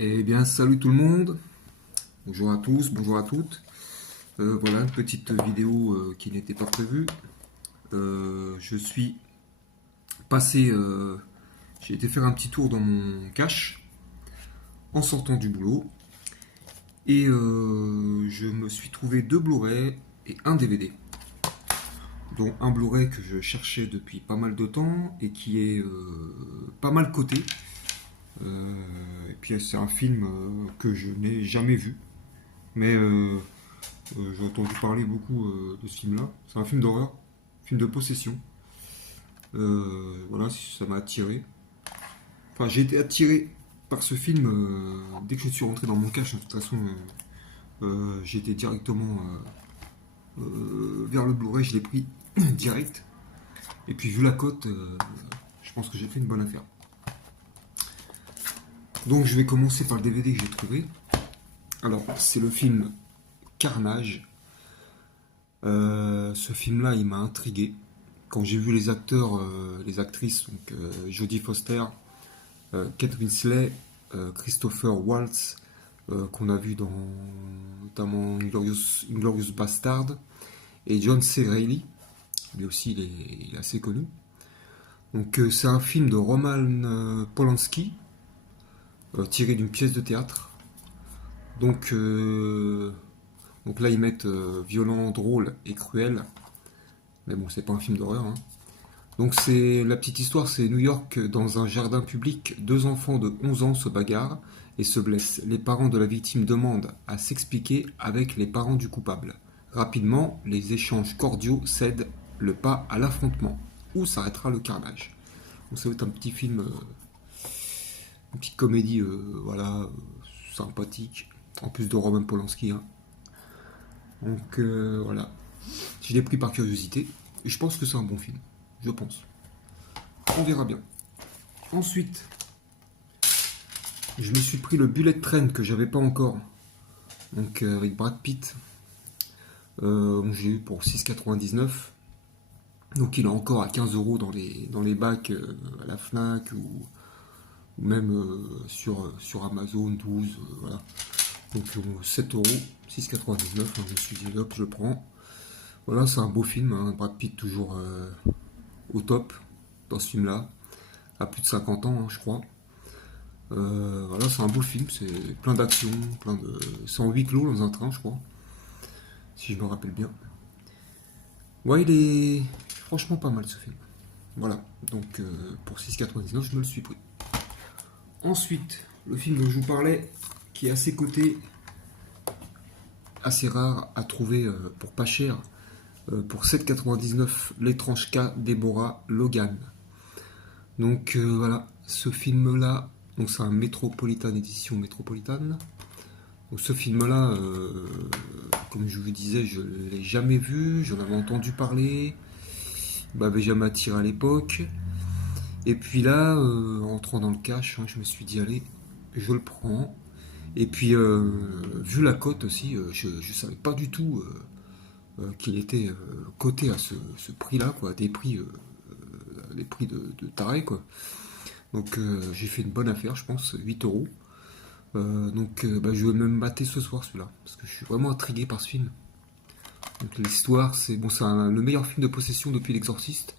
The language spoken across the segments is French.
Eh bien, salut tout le monde. Bonjour à tous, bonjour à toutes. Voilà une petite vidéo qui n'était pas prévue. Je suis passé, j'ai été faire un petit tour dans mon cache en sortant du boulot et je me suis trouvé deux Blu-ray et un DVD. Dont un Blu-ray que je cherchais depuis pas mal de temps et qui est pas mal coté. Et puis c'est un film que je n'ai jamais vu. Mais j'ai entendu parler beaucoup de ce film-là. C'est un film d'horreur, film de possession. Voilà, ça m'a attiré. Enfin, j'ai été attiré par ce film dès que je suis rentré dans mon cache. De toute façon, j'ai été directement vers le Blu-ray, je l'ai pris direct. Et puis, vu la cote, je pense que j'ai fait une bonne affaire. Donc, je vais commencer par le DVD que j'ai trouvé. Alors, c'est le film Carnage. Ce film-là, il m'a intrigué. Quand j'ai vu les acteurs, les actrices, donc Jodie Foster, Kate Winslet, Christopher Waltz, qu'on a vu dans notamment Inglorious Bastard, et John C. Reilly, lui aussi il est assez connu. Donc c'est un film de Roman Polanski, tiré d'une pièce de théâtre. Donc, donc là ils mettent violent, drôle et cruel, mais bon c'est pas un film d'horreur, hein. Donc c'est la petite histoire, c'est New York dans un jardin public, deux enfants de 11 ans se bagarrent et se blessent. Les parents de la victime demandent à s'expliquer avec les parents du coupable. Rapidement, les échanges cordiaux cèdent le pas à l'affrontement. Où s'arrêtera le carnage? Donc ça va être un petit film, une petite comédie, voilà, sympathique. En plus de Roman Polanski, hein. Donc voilà, je l'ai pris par curiosité et je pense que c'est un bon film. Je pense. On verra bien. Ensuite, je me suis pris le Bullet Train que j'avais pas encore. Donc avec Brad Pitt. J'ai eu pour 6,99. Donc il est encore à 15 euros dans les bacs à la Fnac ou même sur Amazon 12. Voilà. Donc 7 euros, 6,99. Je me suis dit hop, je le prends. Voilà, c'est un beau film, hein. Brad Pitt toujours au top dans ce film-là, à plus de 50 ans, hein, je crois. Voilà, c'est un beau film, c'est plein d'action, plein de. C'est en huis clos dans un train, je crois, si je me rappelle bien. Ouais, il est franchement pas mal ce film. Voilà, donc pour 6,99, je me le suis pris. Ensuite, le film dont je vous parlais, qui est assez coté, assez rare à trouver pour pas cher, pour 7,99, L'étrange cas Deborah Logan. Donc voilà, ce film-là, donc c'est un Métropolitan édition Métropolitane. Donc ce film-là, comme je vous disais, je ne l'ai jamais vu, j'en avais entendu parler, il m'avait jamais attiré à l'époque. Et puis là, en entrant dans le cash, hein, je me suis dit, allez, je le prends. Et puis, vu la cote aussi, je ne savais pas du tout qu'il était coté à ce prix-là, quoi, des prix de taré, quoi. Donc j'ai fait une bonne affaire, je pense, 8 euros. Donc je vais même mater ce soir celui-là, parce que je suis vraiment intrigué par ce film. Donc l'histoire, c'est bon, le meilleur film de possession depuis L'Exorciste,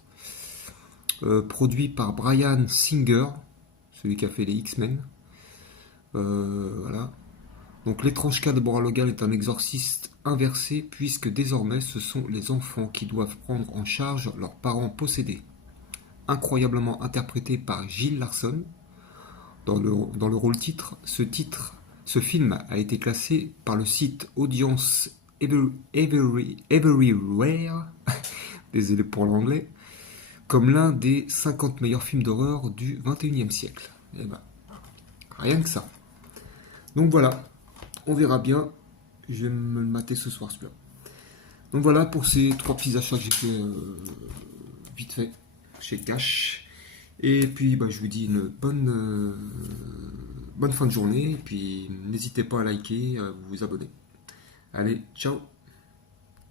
produit par Bryan Singer, celui qui a fait les X-Men. Voilà. Donc l'étrange cas de Deborah Logan est un exorciste inversé, puisque désormais ce sont les enfants qui doivent prendre en charge leurs parents possédés. Incroyablement interprété par Gill Larson dans le rôle titre, ce film a été classé par le site Audience Everywhere, désolé pour l'anglais, comme l'un des 50 meilleurs films d'horreur du 21e siècle. Et ben, rien que ça. Donc voilà, on verra bien. Je vais me le mater ce soir celui-là. Donc voilà pour ces trois petits achats que j'ai fait vite fait chez Cash. Et puis je vous dis une bonne fin de journée. Et puis n'hésitez pas à liker, à vous abonner. Allez, ciao!